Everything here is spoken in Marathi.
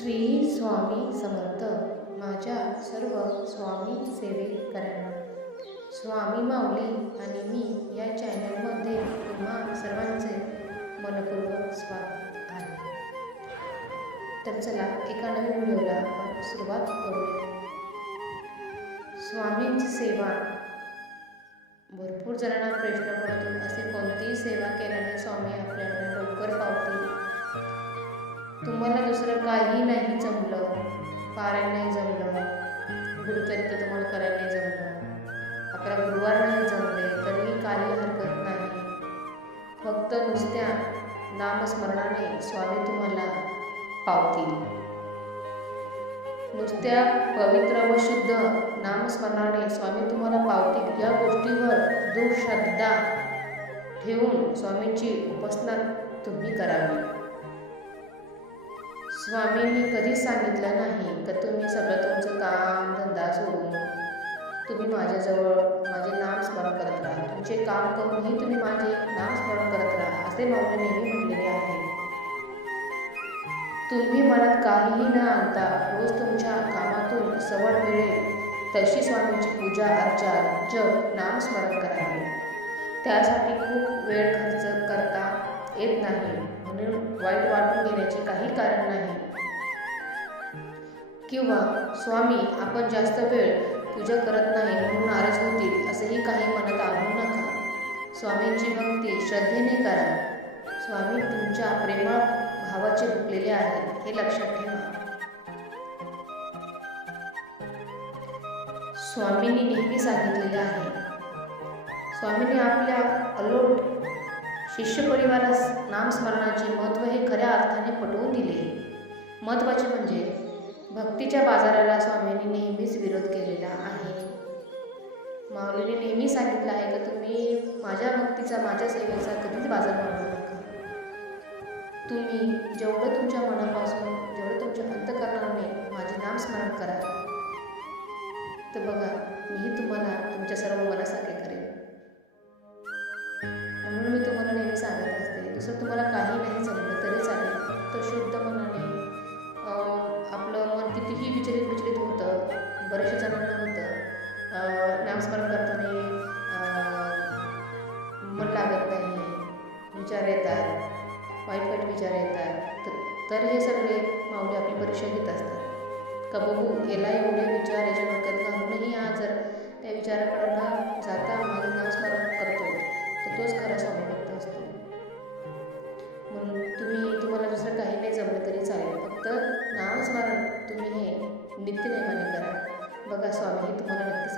श्री स्वामी समर्थ माझ्या सर्व स्वामी सेवेकरांना स्वामी माऊली आणि मी या चॅनलमध्ये तुम्हा सर्वांचे मनपूर्वक स्वागत आहे. तर चला एका नवीन व्हिडिओला आपण सुरुवात करूया. स्वामींची सेवा. भरपूर जणांना प्रश्न पडतो असे कोणतीही सेवा केल्याने स्वामी आपल्याला लवकर पावतील? तुम्हाला दुसरं काही नाही जमलं. पारायण नाही जमलं. गुरुचरित्र तुम्हाला करायला नाही जमलं. अकरा गुरुवार नाही जमले तरीही काही हरकत नाही. फक्त नुसत्या नामस्मरणाने स्वामी तुम्हाला पावतील. नुसत्या पवित्र व शुद्ध नामस्मरणाने स्वामी तुम्हाला पावतील. या गोष्टीवर दुःश्रद्धा ठेवून स्वामींची उपासना तुम्ही करावी. स्वामींनी कधीच सांगितलं नाही का तुम्ही सगळं तुमचं काम धंदा सोडून तुम्ही माझ्याजवळ माझे नाम स्मरण करत राहा. तुमचे काम करूनही तुम्ही माझे नाम स्मरण करत राहा असे माऊली नेहमी म्हटलेले आहे. तुम्ही मनात काहीही न आणता रोज तुमच्या कामातून सवड मिळेल तशी स्वामींची पूजा अर्चा जप नामस्मरण करावे. त्यासाठी खूप वेळ खर्च करता येत नाही. म्हणून वाईट वाटून घेण्याचे काही कारण नाही. किंवा स्वामी आपण जास्त वेळ पूजा करत नाही म्हणून नाराज होतील असेही काही मनात आणू नका. स्वामींची भक्ती श्रद्धेने करा. स्वामी तुमच्या प्रेमळ भावाचे भुकलेले आहेत हे लक्षात ठेवा. स्वामींनी नेहमी सांगितलेले आहे. स्वामींनी आपल्या अलोट शिष्य परिवारास नामस्मरणाचे महत्त्व हे खऱ्या अर्थाने पटवून दिले. महत्त्वाचे म्हणजे भक्तीच्या बाजाराला स्वामींनी नेहमीच विरोध केलेला आहे. माऊलीने नेहमी सांगितलं आहे का तुम्ही माझ्या भक्तीचा माझ्या सेवेचा कधीच बाजार बनवू नका. तुम्ही जेवढं तुमच्या मनापासून जेवढं तुमच्या अंतकरणाने माझे नामस्मरण करा तर बघा मीही तुम नामस्मरण करताना मन लागत नाही विचार येतात वाईट वाईट विचार येतात. तर हे सगळे माऊली आपली परीक्षा घेत असतात. का बघू याला एवढे विचार याच्या डोक्यात घालूनही हा जर त्या विचाराकडे न जाता माझं नामस्मरण करतो तर तोच खरा स्वामी भक्त असतो. म्हणून तुम्ही तुम्हाला दुसरं काही नाही जमलं तरी चालेल. फक्त नामस्मरण तुम्ही हे नित्यनेमाने करा. बघा स्वामी हे तुम्हाला नक्कीच